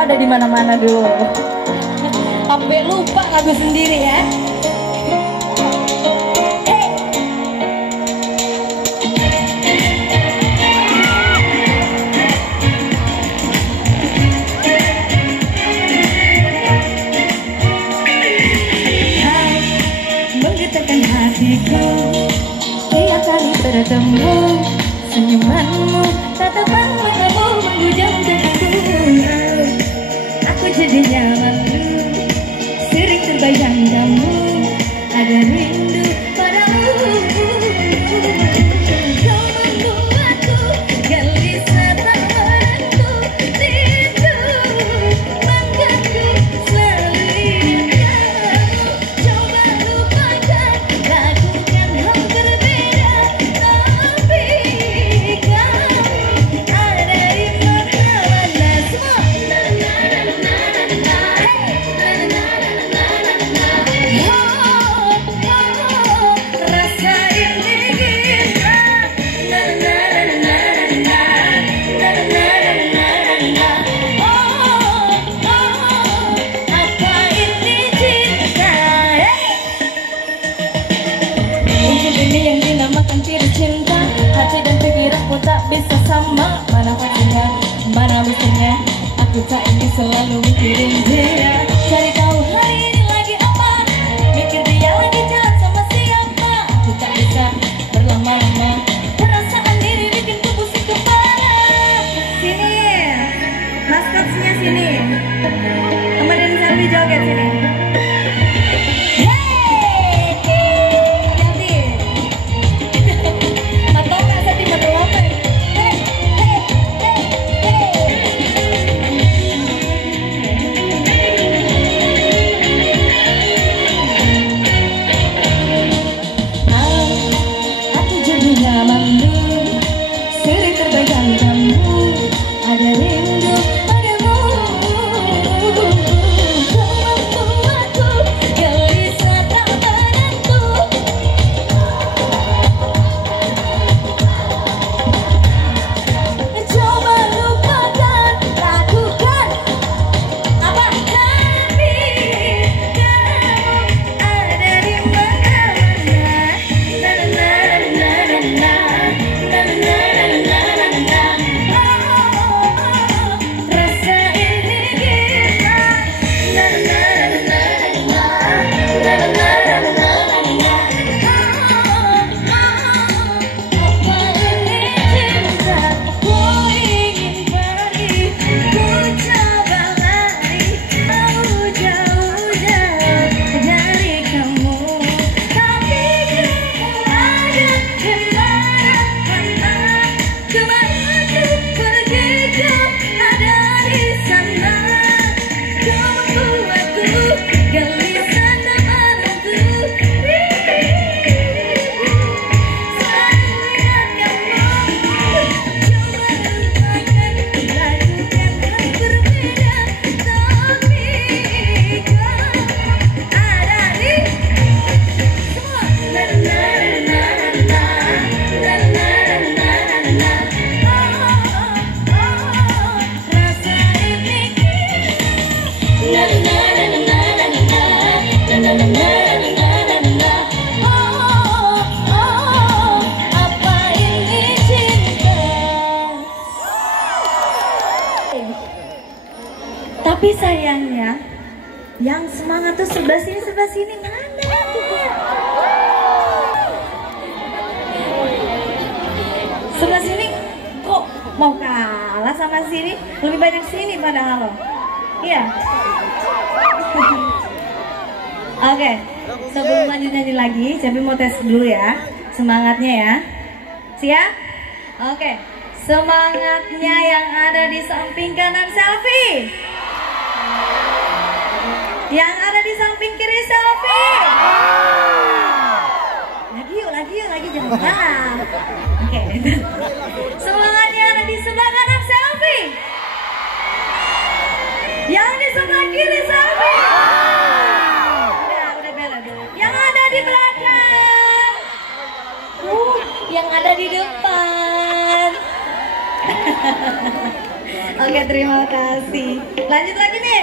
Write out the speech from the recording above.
ada di mana-mana dulu. Sampai lupa lagu sendiri ya. Menggetarkan hatiku tiap kali bertemu, senyumanmu, tatapan matamu menghujam dadaku. Aku jadi nyaman, sering terbayang kamu, ada rindu padamu. Kau membuatku gelisah tak menentu, rindu mengganggu selalu ingat kamu. Coba lupakan, lakukan hal berbeda, tapi kamu ada di mana-mana. Semua rasa ini kita. Apa ini cinta? Mungkin ini yang dinamakan ciri cinta. Hati dan pikiranku tak bisa sama. Mana pastinya, mana mestinya. Aku tak ingin selalu mikirin dia. Cari tahu hari ini lagi apa, mikir dia lagi jalan sama siapa. Aku tak bisa berlama-lama, perasaan diri bikin ku pusing kepala. Sini, maskotnya sini. Kemudian selfie joget sini. Sering terbayang kamu, ada rindu padamu. Kau membuatku gelisah tak menentu. Coba lupakan, lakukan apa, tapi kamu ada di mana-mana. Tapi sayangnya, yang semangat tuh sebelah sini mana? Sebelah sini kok mau kalah sama sini? Lebih banyak sini padahal loh. Iya. Oke, sebelum lanjut nyanyi lagi, Cepi mau tes dulu ya, semangatnya ya. Siap? Oke, semangatnya yang ada di samping kanan selfie. Yang ada di samping kiri selfie. Lagi jangan kalah. Oke. Semangatnya ada di sebelah kanan selfie. Yang di sebelah kiri selfie. Udah bela dulu. Yang ada di belakang. Yang ada di depan. Oke, terima kasih. Lanjut lagi nih.